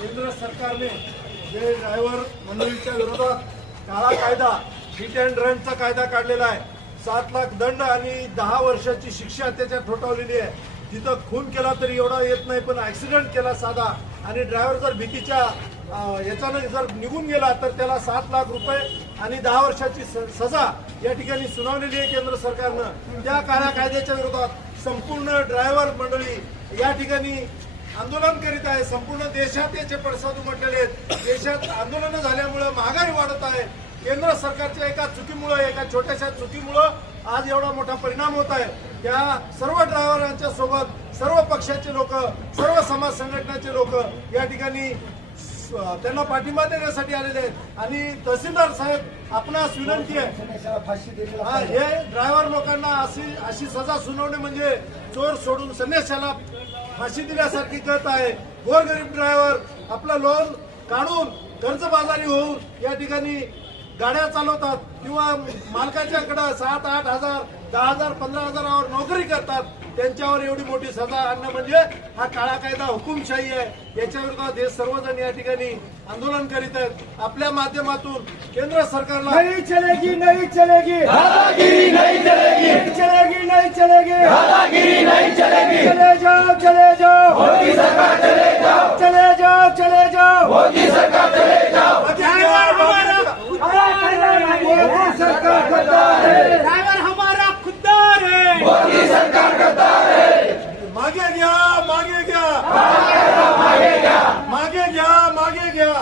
केंद्र सरकारने जे ड्रायव्हर मंडळीच्या विरोधात काळा कायदा हिट अँड रनचा कायदा काढलेला आहे. सात लाख दंड आणि दहा वर्षाची शिक्षा त्याच्यात ठोठावलेली आहे. तिथं खून केला तरी एवढा येत नाही पण ऍक्सिडेंट केला साधा. आणि ड्रायव्हर जर भीतीच्या याच्यानं जर निघून गेला तर त्याला सात लाख रुपये आणि दहा वर्षाची स- सजा या ठिकाणी सुनावलेली आहे केंद्र सरकारनं. त्या काळ्या कायद्याच्या विरोधात संपूर्ण ड्रायव्हर मंडळी या ठिकाणी आंदोलन करीत आहे. संपूर्ण देशात याचे पडसाद उमटलेले आहेत. देशात आंदोलनं झाल्यामुळं महागाई वाढत आहे. केंद्र सरकारच्या एका चुकीमुळं एका छोट्याशा चुकीमुळं आज एवढा मोठा परिणाम होत आहे. त्या सर्व ड्रायव्हरांच्या सोबत सर्व पक्षाचे लोक सर्व समाज संघटनाचे लोक या ठिकाणी त्यांना पाठिंबा देण्यासाठी आलेले आहेत. आणि तहसीलदार साहेब आपणास विनंती आहे. हा हे ड्रायव्हर लोकांना अशी अशी सजा सुनावणे म्हणजे चोर सोडून संन्याशाला फाशी दिल्यासारखी करत आहे. गोरगरीब ड्रायव्हर आपलं लोन काढून कर्जबाजारी होऊन या ठिकाणी गाड्या चालवतात किंवा मालकाच्याकडे सात आठ हजार दहा हजार पंधरा हजारावर नोकरी करतात त्यांच्यावर एवढी मोठी सजा आणणं म्हणजे हा काळा कायदा हुकुमशाही आहे. याच्या विरोधात हे सर्वजण या ठिकाणी आंदोलन करीत आहेत. आपल्या माध्यमातून केंद्र सरकारला नहीं चलेगी नहीं चलेगी. दादागिरी नहीं चलेगी. नहीं चलेगी नहीं चलेगी. दादागिरी नहीं चलेगी. चले जाओ चले जाओ. मोदी सरकार चले जाओ. चले जाओ चले जाओ. मोदी सरकार चले जाओ ड्राइवर हमारा मोदी गद्दार है ड्राइवर हमारा खुद्दार है. मोदी सरकार गद्दार है मागे घ्या. मागे घ्या मागे घ्या. मागे घ्या मागे घ्या.